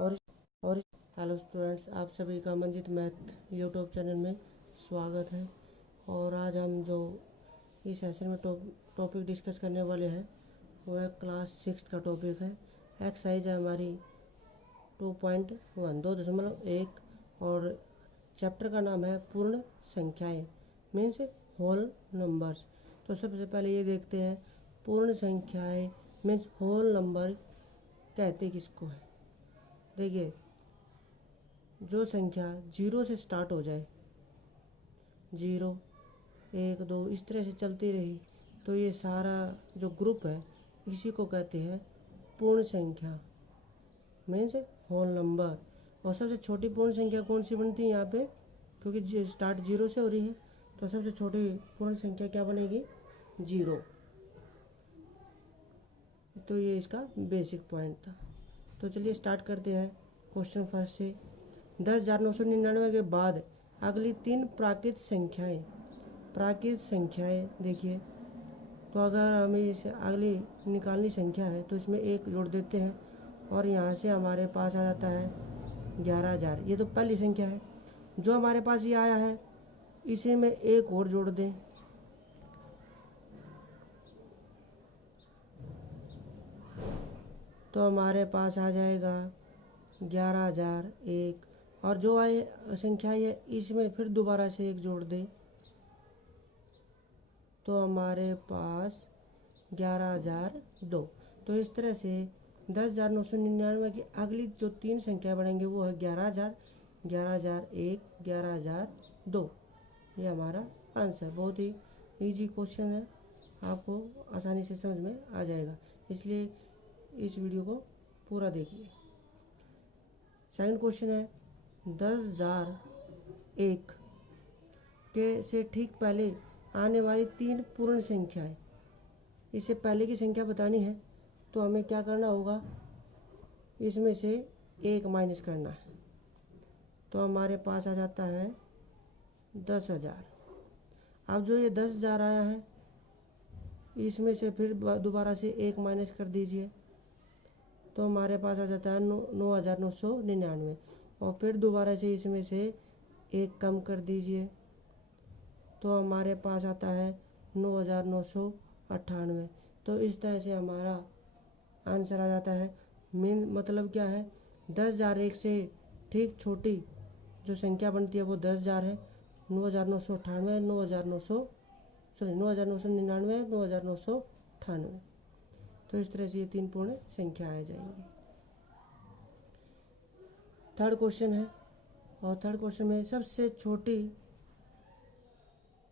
और hello students, आप सभी का मंजित मैथ यूट्यूब चैनल में स्वागत है। और आज हम जो इस सेशन में टॉपिक डिस्कस करने वाले हैं वो है क्लास 6 का टॉपिक है। एक्सरसाइज है हमारी 2.1 और चैप्टर का नाम है पूर्ण संख्याएं मीन्स होल नंबर्स। तो सबसे पहले ये देखते हैं पूर्ण संख्याएं मीन्स होल नंबर कहते किसको है। देखिए, जो संख्या 0 से स्टार्ट हो जाए, 0, 1, 2 इस तरह से चलती रही तो ये सारा जो ग्रुप है इसी को कहते हैं पूर्ण संख्या मीन्स होल नंबर। और सबसे छोटी पूर्ण संख्या कौन सी बनती है यहाँ पे, क्योंकि स्टार्ट 0 से हो रही है तो सबसे छोटी पूर्ण संख्या क्या बनेगी, 0। तो ये इसका बेसिक पॉइंट था। तो चलिए स्टार्ट करते हैं क्वेश्चन फर्स्ट से। 10,999 के बाद अगली 3 प्राकृत संख्याएं देखिए। तो अगर हमें इसे अगली निकालनी संख्या है तो इसमें 1 जोड़ देते हैं और यहाँ से हमारे पास आ जाता है 11,000। ये तो पहली संख्या है। जो हमारे पास ये आया है इसी में 1 और जोड़ दें तो हमारे पास आ जाएगा 11,001। और जो आए संख्या है इसमें फिर दोबारा से 1 जोड़ दें तो हमारे पास 11,002। तो इस तरह से 10,999 की अगली जो 3 संख्या बढ़ेंगे वो है 11,000, 11,001, 11,002। ये हमारा आंसर। बहुत ही इजी क्वेश्चन है, आपको आसानी से समझ में आ जाएगा, इसलिए इस वीडियो को पूरा देखिए। सेकंड क्वेश्चन है 10,001 के से ठीक पहले आने वाली 3 पूर्ण संख्याएं। इससे पहले की संख्या बतानी है तो हमें क्या करना होगा, इसमें से 1 माइनस करना है तो हमारे पास आ जाता है 10,000। अब जो ये 10,000 आया है इसमें से फिर दोबारा से 1 माइनस कर दीजिए तो हमारे पास आ जाता है 9,999। और फिर दोबारा से इसमें से 1 कम कर दीजिए तो हमारे पास आता है 9,998। तो इस तरह से हमारा आंसर आ जाता है। मेन मतलब क्या है, 10,001 से ठीक छोटी जो संख्या बनती है वो 10,000 है। 9,998, 9,999, 9,998। तो इस तरह से ये 3 पूर्ण संख्या आ जाएंगी। थर्ड क्वेश्चन है और थर्ड क्वेश्चन में सबसे छोटी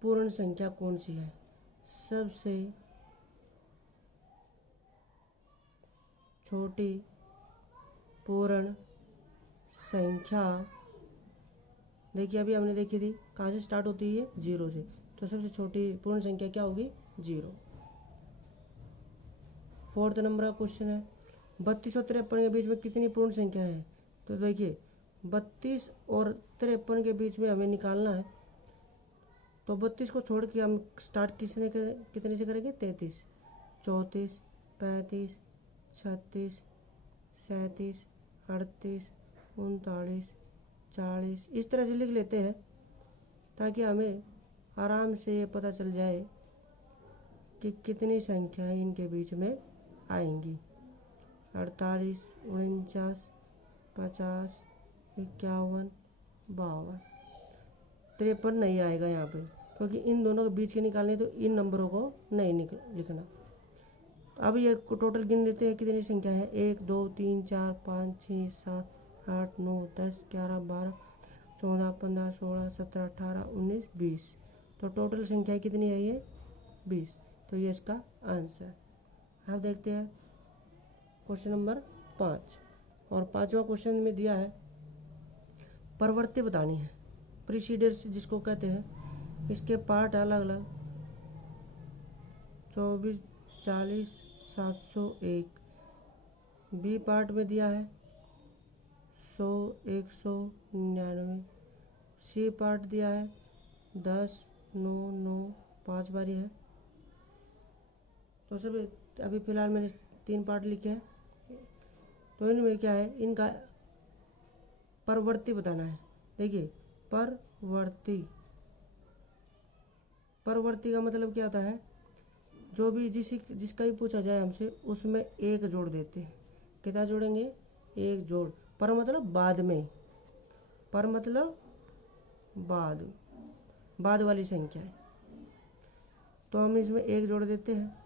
पूर्ण संख्या कौन सी है। सबसे छोटी पूर्ण संख्या देखिए, अभी हमने देखी थी कहाँ से स्टार्ट होती है, 0 से। तो सबसे छोटी पूर्ण संख्या क्या होगी, 0। फोर्थ नंबर का क्वेश्चन है 32 और 53 के बीच में कितनी पूर्ण संख्या है। तो देखिए 32 और 53 के बीच में हमें निकालना है तो 32 को छोड़ के हम स्टार्ट कितने से करेंगे, 33, 34, 35, 36, 37, 38, 39, 40 इस तरह से लिख लेते हैं ताकि हमें आराम से ये पता चल जाए कि कितनी संख्याएं इनके बीच में आएंगी। 48, 49, 50, 51, 52, 53 नहीं आएगा यहाँ पे क्योंकि इन दोनों के बीच के निकालने तो इन नंबरों को नहीं लिखना। अब ये टोटल गिन लेते हैं कितनी संख्या है, 1, 2, 3, 4, 5, 6, 7, 8, 9, 10, 11, 12, 14, 15, 16, 17, 18, 19, 20। तो टोटल संख्या कितनी है, ये 20। तो ये इसका आंसर। अब देखते हैं क्वेश्चन नंबर 5। और 5वां क्वेश्चन में दिया है प्रवृत्ति बतानी है, प्रीसीडर्स जिसको कहते हैं। इसके पार्ट अलग अलग 24, 40, 701। बी पार्ट में दिया है 100, 199। सी पार्ट दिया है 10, 9, 9 5 बारी है। तो सब अभी फ़िलहाल मैंने 3 पार्ट लिखे हैं। तो इनमें क्या है, इनका परवर्ती बताना है। देखिए परवर्ती, परवर्ती का मतलब क्या होता है, जो भी जिसका भी पूछा जाए हमसे उसमें एक जोड़ देते हैं। कितना जोड़ेंगे, एक जोड़। पर मतलब बाद में, पर मतलब बाद वाली संख्या है, तो हम इसमें एक जोड़ देते हैं,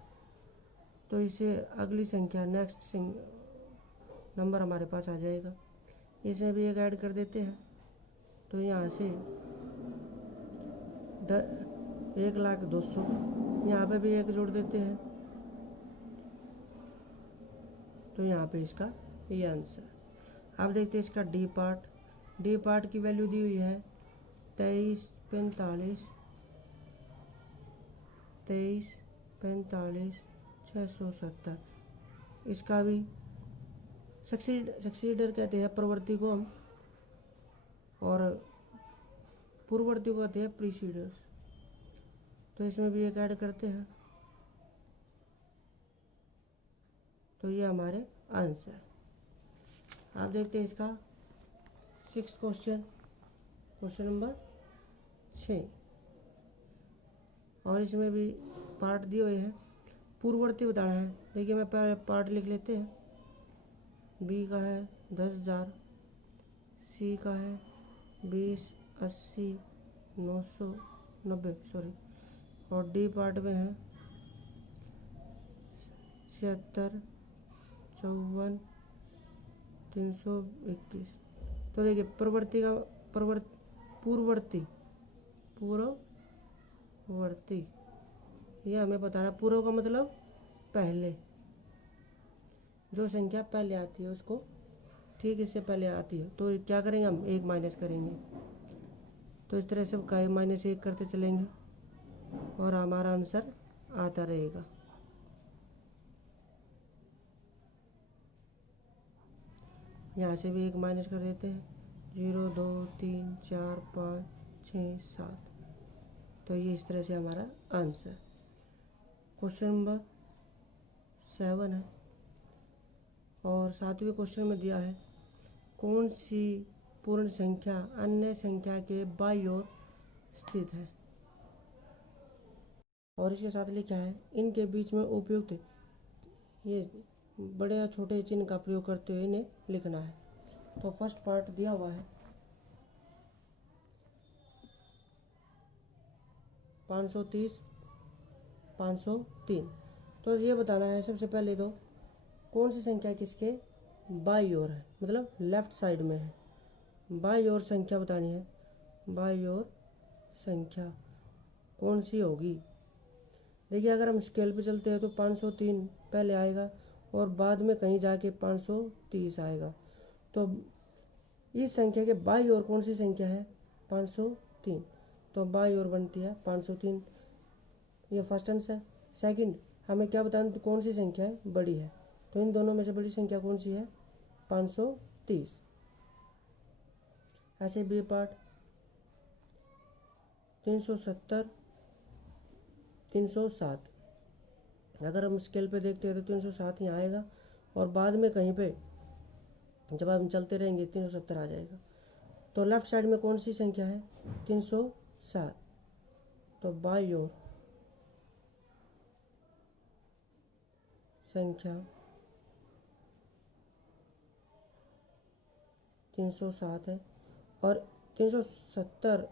तो इसे अगली संख्या नेक्स्ट नंबर हमारे पास आ जाएगा। इसमें भी एक ऐड कर देते हैं, तो यहाँ से 1,02,000, यहाँ पे भी एक जोड़ देते हैं, तो यहाँ पे इसका ये आंसर। अब देखते हैं इसका डी पार्ट। डी पार्ट की वैल्यू दी हुई है 23,45,670। इसका भी सक्सीडर कहते हैं प्रवर्ती को हम, और पूर्ववर्ती को कहते हैं प्रीसीडर्स। तो इसमें भी एक ऐड करते हैं, तो ये हमारे आंसर। आप देखते हैं इसका 6 क्वेश्चन नंबर 6, और इसमें भी पार्ट दिए हुए हैं, पूर्ववर्ती बताना है। देखिए मैं पहले पार्ट लिख लेते हैं। बी का है 10,000, सी का है 20, 80, 990 सॉरी, और डी पार्ट में है 76, 54, 321। तो देखिए पूर्ववर्ती ये हमें बताना। पूर्व का मतलब पहले, जो संख्या पहले आती है उसको ठीक इससे पहले आती है, तो क्या करेंगे हम, एक माइनस करेंगे। तो इस तरह से -1 करते चलेंगे और हमारा आंसर आता रहेगा। यहाँ से भी एक माइनस कर देते हैं, 0, 2, 3, 4, 5, 6, 7। तो ये इस तरह से हमारा आंसर। क्वेश्चन नंबर 7 है, और 7वें क्वेश्चन में दिया है कौन सी पूर्ण संख्या अन्य संख्या के बाईं ओर स्थित है, और इसके साथ लिखा है इनके बीच में उपयुक्त ये बड़े या छोटे चिन्ह का प्रयोग करते हुए इन्हें लिखना है। तो फर्स्ट पार्ट दिया हुआ है 530, 503। तो ये बताना है सबसे पहले तो कौन सी संख्या किसके बाईं ओर है, मतलब लेफ्ट साइड में है। बाईं ओर संख्या बतानी है, बाईं ओर संख्या कौन सी होगी। देखिए अगर हम स्केल पे चलते हैं तो 503 पहले आएगा और बाद में कहीं जाके 530 आएगा। तो इस संख्या के बाईं ओर कौन सी संख्या है, 503, तो बाईं ओर बनती है 503। ये फर्स्ट आंसर। सेकंड, हमें क्या बताना कौन सी संख्या है बड़ी है, तो इन दोनों में से बड़ी संख्या कौन सी है, 530। ऐसे बी पार्ट 370, 307। अगर हम स्केल पे देखते हैं तो 307 यहाँ आएगा और बाद में कहीं पे जब हम चलते रहेंगे 370 आ जाएगा। तो लेफ्ट साइड में कौन सी संख्या है, 307। तो बाईं ओर संख्या 307 है, और 370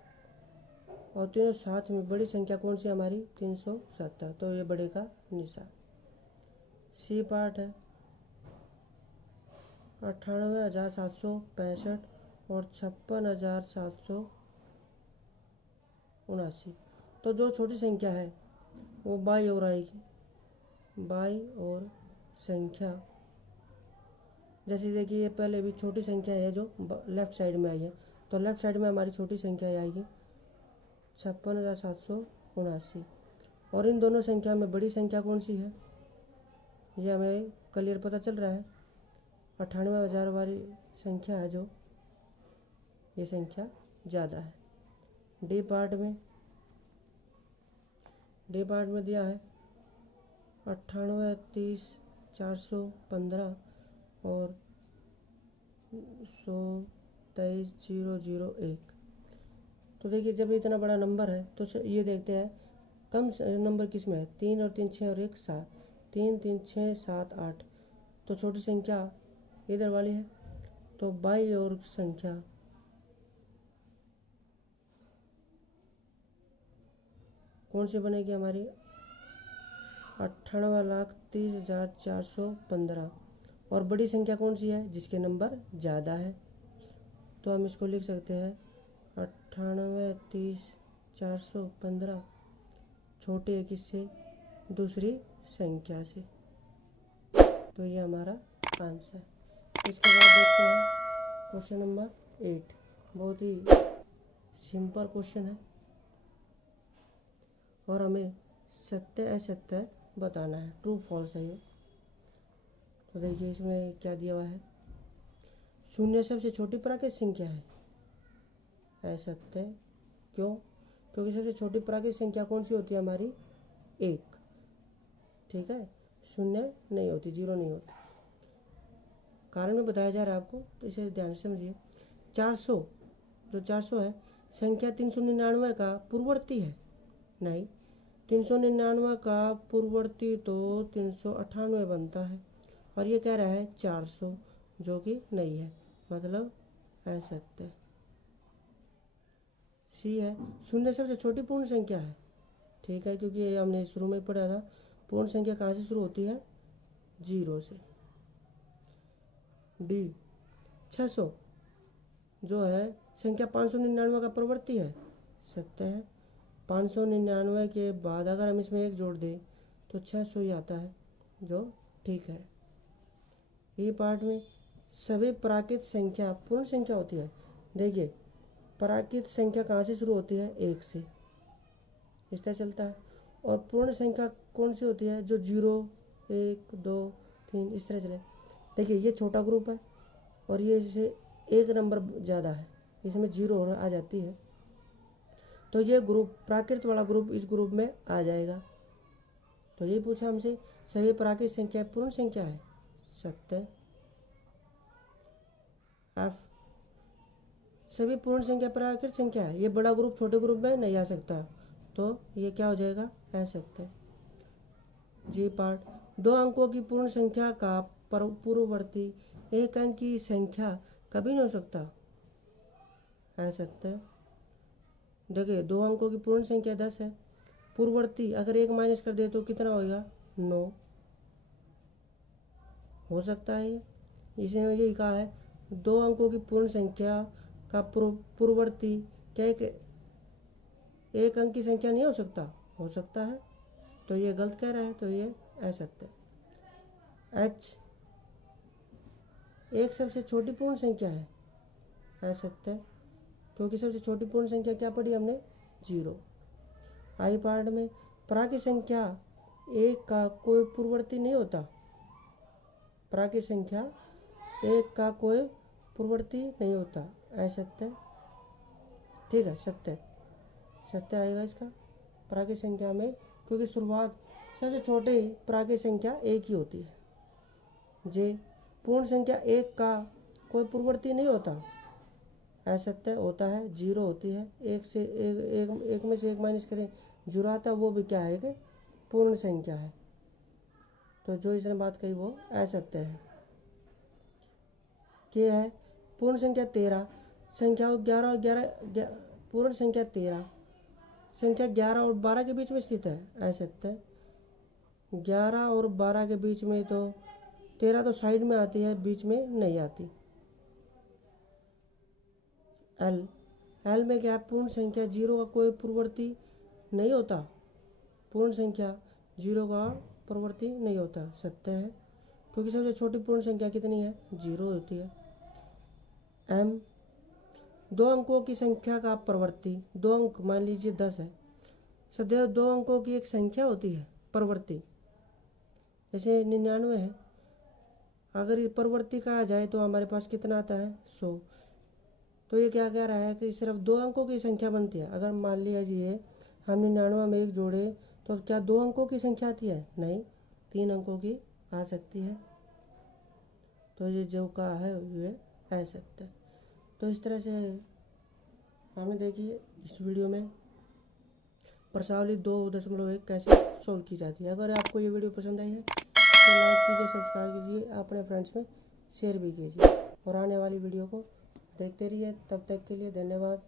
और 307 में बड़ी संख्या कौन सी हमारी, 370। तो ये बड़े का निशान। सी पार्ट है 98,765 और 56,779। तो जो छोटी संख्या है वो बाईं ओर आएगी। बाईं ओर संख्या, जैसे देखिए ये पहले भी छोटी संख्या है जो लेफ्ट साइड में आई है, तो लेफ्ट साइड में हमारी छोटी संख्या आएगी 56,779। और इन दोनों संख्या में बड़ी संख्या कौन सी है, ये हमें क्लियर पता चल रहा है। 98,000 वाली संख्या है जो, ये संख्या ज़्यादा है। डी पार्ट में दिया है 98, 30, 415 और 100, 23001। तो देखिए जब इतना बड़ा नंबर है तो ये देखते हैं कम नंबर किस में है। 3 और 3 6 और 1 7, 3 3 6 7 8। तो छोटी संख्या इधर वाली है, तो बाई और संख्या कौन सी बनेगी हमारी 98,30,415। और बड़ी संख्या कौन सी है जिसके नंबर ज़्यादा है, तो हम इसको लिख सकते हैं 98,30,415 छोटी है किससे, दूसरी संख्या से। तो ये हमारा आंसर। इसके बाद देखते हैं क्वेश्चन नंबर 8। बहुत ही सिंपल क्वेश्चन है और हमें सत्य असत्य बताना है, ट्रू फॉल्स है ये। तो देखिए इसमें क्या दिया हुआ है, शून्य सबसे छोटी प्राकृतिक संख्या है, असत्य। क्यों? क्योंकि सबसे छोटी प्राकृतिक संख्या कौन सी होती है हमारी, 1। ठीक है, शून्य नहीं होती, 0 नहीं होती। कारण में बताया जा रहा है आपको, तो इसे ध्यान से समझिए। 400 जो 400 है संख्या 399 का पूर्ववर्ती है, नहीं। 399 का पूर्ववर्ती तो 398 बनता है, और ये कह रहा है 400 जो कि नहीं है, मतलब असत्य। सी है, शून्य सबसे छोटी पूर्ण संख्या है। ठीक है, क्योंकि ये हमने शुरू में पढ़ा था, पूर्ण संख्या कहाँ से शुरू होती है, 0 से। डी 600 जो है संख्या 599 का प्रवृत्ति है, सत्य है। 599 के बाद अगर हम इसमें 1 जोड़ दें तो 600 ही आता है, जो ठीक है। ये पार्ट में सभी प्राकृत संख्या पूर्ण संख्या होती है। देखिए प्राकृत संख्या कहाँ से शुरू होती है, 1 से, इस तरह चलता है। और पूर्ण संख्या कौन सी होती है, जो 0 1 2 3 इस तरह चले। देखिए ये छोटा ग्रुप है और ये जैसे 1 नंबर ज़्यादा है, इसमें 0 आ जाती है, तो ये ग्रुप प्राकृत वाला ग्रुप इस ग्रुप में आ जाएगा। तो ये पूछा हमसे सभी प्राकृत संख्या पूर्ण संख्या है, सत्य। एफ सभी पूर्ण संख्या प्राकृत संख्या है, ये बड़ा ग्रुप छोटे ग्रुप में नहीं आ सकता, तो ये क्या हो जाएगा, असत्य। जी पार्ट 2 अंकों की पूर्ण संख्या का पूर्ववर्ती 1 अंक की संख्या कभी नहीं हो सकता, असत्य। देखिए 2 अंकों की पूर्ण संख्या 10 है, पूर्ववर्ती अगर 1 माइनस कर दे तो कितना होगा, 9 हो सकता है। इसने यही कहा है 2 अंकों की पूर्ण संख्या का पूर्ववर्ती क्या एक अंक की संख्या नहीं हो सकता है, तो ये गलत कह रहा है, तो ये असत्य। एच एक सबसे छोटी पूर्ण संख्या है, असत्य, क्योंकि सबसे छोटी पूर्ण संख्या क्या पढ़ी हमने, 0। आई पार्ट में प्राकृत संख्या 1 का कोई पूर्ववर्ती नहीं होता, प्राकृत संख्या 1 का कोई पूर्ववर्ती नहीं होता, असत्य। ठीक है, सत्य सत्य आएगा इसका प्राकृत संख्या में, क्योंकि शुरुआत सबसे छोटे प्राकृत संख्या 1 ही होती है। जे पूर्ण संख्या 1 का कोई पूर्ववर्ती नहीं होता, असत्य होता है, 0 होती है। 1 से एक में से 1 माइनस करें 0 आता, वो भी क्या है कि पूर्ण संख्या है, तो जो इसने बात कही वो असत्य है। क्या है पूर्ण संख्या 13, संख्या 11 और 11 पूर्ण संख्या 13 संख्या 11 और 12 के बीच में स्थित है, असत्य। 11 और 12 के बीच में, तो 13 तो साइड में आती है, बीच में नहीं आती। एल में क्या है, पूर्ण संख्या 0 का कोई पूर्ववर्ती नहीं होता, पूर्ण संख्या 0 का पूर्ववर्ती नहीं होता, सत्य है, क्योंकि सबसे छोटी पूर्ण संख्या कितनी है, 0 होती है। एम 2 अंकों की संख्या का प्रवर्ती, 2 अंक मान लीजिए 10 है, सदैव 2 अंकों की एक संख्या होती है प्रवर्ती, जैसे 99 है, अगर ये प्रवर्ती कहा जाए तो हमारे पास कितना आता है, 100। तो ये क्या कह रहा है कि सिर्फ 2 अंकों की संख्या बनती है। अगर मान लीजिए हम 99 में 1 जोड़े तो क्या 2 अंकों की संख्या आती है, नहीं, 3 अंकों की आ सकती है, तो ये जो कहा है ये असत्य। तो इस तरह से हमने देखिए इस वीडियो में प्रश्नावली 2.1 कैसे सॉल्व की जाती है। अगर आपको ये वीडियो पसंद आई है तो लाइक कीजिए, सब्सक्राइब कीजिए, अपने फ्रेंड्स में शेयर भी कीजिए और आने वाली वीडियो को देखते रहिए। तब तक के लिए धन्यवाद।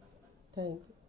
Thank you.